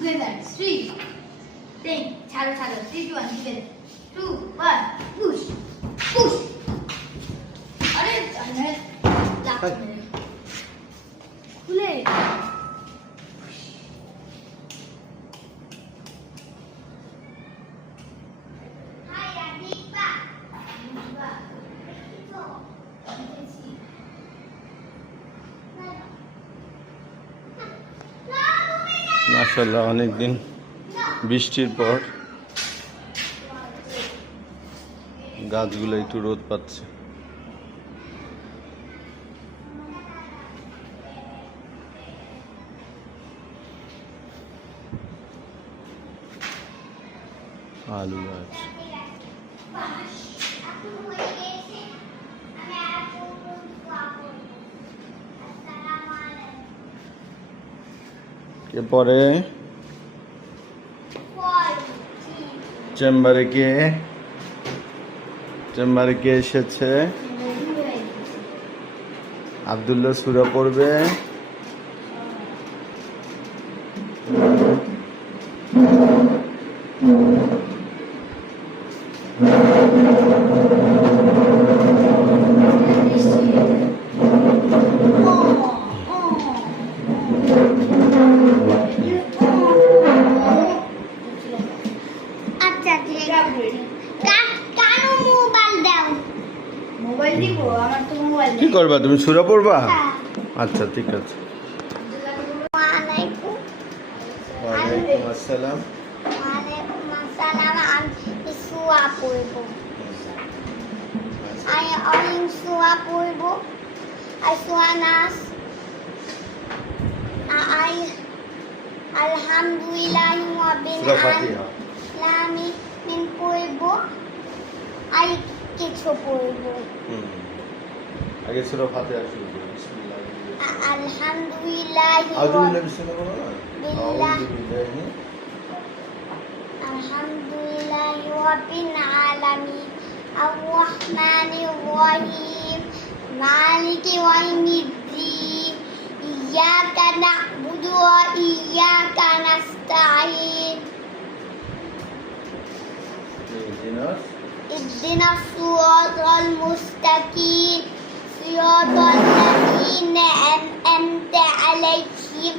together. 3. Take. Chalo, chalo. 3, 2, 1. Together. 2, 1. Push. Push. अरे अरे लाख मेरे खुले মাশাআল্লাহ অনেক দিন বৃষ্টির পর গাছগুলো একটু রোদ পাচ্ছে। আলু গাছ এরপরে চেম্বারে কে এসেছে? আব্দুল্লাহ সূরা পড়বে। কি করবা তুমি? সূরা পড়বা? আচ্ছা ঠিক আছে। ওয়ালাইকুম আসসালাম। ওয়ালাইকুম আসসালাম। আমি সূরা পড়ব। আমি সূরা পড়ব। সূরা নাস। আলহামদুলিল্লাহি রাব্বিল আলামিন পড়ব। কিছু পড়ব। আগে সূরা ফাতিহা শুরু করো। বিসমিল্লাহ। আলহামদুলিল্লাহি রাব্বিল আলামিন আর-রাহমানির রহিম মালিকি ইয়াউমিদ্দিন ইয়্যাকা না'বুদু ওয়া ইয়্যাকা নাস্তাঈন اهدنا الصراط المستقيم صراط الذين أنعمت عليهم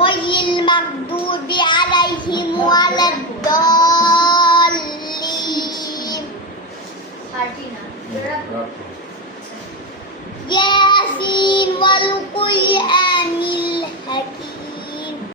غير المغضوب عليهم ولا الضالين ياسين والقرآن